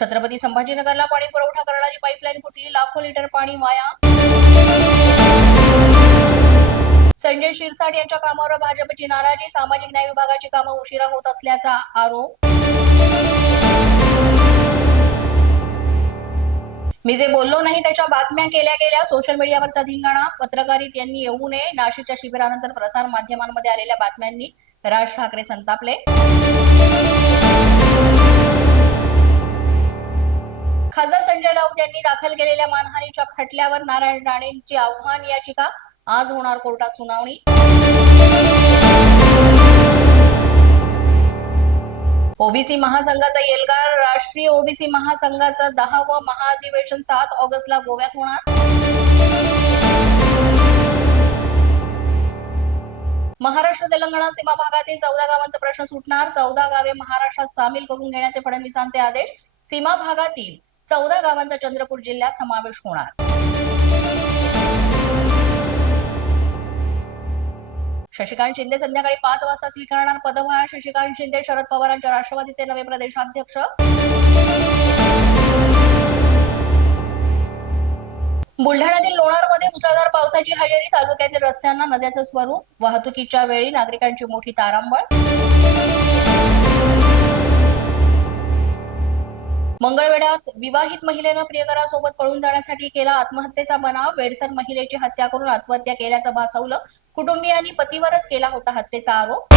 छत्रपती संभाजीनगरला पाणी पुरवठा करणारी पाईपलाईन फुटली. लाखो लिटर पाणी वाया. संजय शिरसाट यांच्या कामावर भाजपची नाराजी. सामाजिक न्याय विभागाची कामं उशिरा होत असल्याचा आरोप. मी जे बोललो नाही त्याच्या बातम्या केल्या गेल्या. सोशल मीडियावरचा धिंगाणा. पत्रकारित यांनी येऊ नये. नाशिकच्या शिबिरानंतर प्रसार माध्यमांमध्ये आलेल्या बातम्यांनी राज ठाकरे संतापले. राऊत यांनी दाखल केलेल्या मानहानीच्या खटल्यावर नारायण राणेंची आव्हान याचिका आज होणार कोर्टात सुनावणी. ओबीसी महासंघाचा एल्गार राष्ट्रीय ओबीसी महासंघाचं दहावं महाधिवेशन सात ऑगस्टला गोव्यात होणार. महाराष्ट्र तेलंगणा सीमा भागातील चौदा गावांचा प्रश्न सुटणार. चौदा गावे महाराष्ट्रात सामील करून घेण्याचे फडणवीसांचे आदेश. सीमा भागातील चौदा गावांचा चंद्रपूर जिल्ह्यात समावेश होणार. शशिकांत शिंदे संध्याकाळी पाच वाजता स्वीकारणार पदभार. शशिकांत शिंदे शरद पवारांच्या राष्ट्रवादीचे नवे प्रदेशाध्यक्ष. बुलढाण्यातील लोणारमध्ये मुसळधार पावसाची हजेरी तालुक्यातील रस्त्यांना नद्याचं स्वरूप वाहतुकीच्या वेळी नागरिकांची मोठी तारांबळ. मंगळवेढ्यात विवाहित महिलेनं प्रियकरासोबत पळून जाण्यासाठी केला आत्महत्येचा बनाव. वेडसर महिलेची हत्या करून आत्महत्या केल्याचं भासवलं. कुटुंबियांनी पतीवरच केला होता हत्येचा आरोप.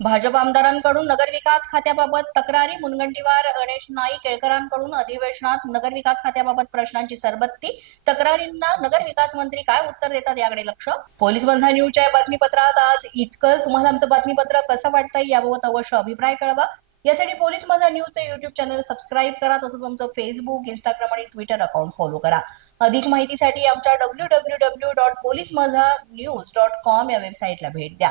भाजप आमदारांकडून नगरविकास खात्याबाबत तक्रारी मुनगंटीवार गणेश नाईक केळकरांकडून अधिवेशनात नगरविकास खात्याबाबत प्रश्नांची सरबत्ती तक्रारींना नगरविकास मंत्री काय उत्तर देतात याकडे लक्ष? पोलीस बंधा न्यूजच्या बातमीपत्रात आज इतकंच. तुम्हाला आमचं बातमीपत्र कसं वाटतंय याबाबत अवश्य अभिप्राय कळवा. यासाठी पोलीस माझा न्यूजचं युट्यूब चॅनल सबस्क्राईब करा तसंच आमचं फेसबुक इंस्टाग्राम आणि ट्विटर अकाउंट फॉलो करा. अधिक माहितीसाठी आमच्या W W W dot police Majha news dot com या वेबसाईटला भेट द्या.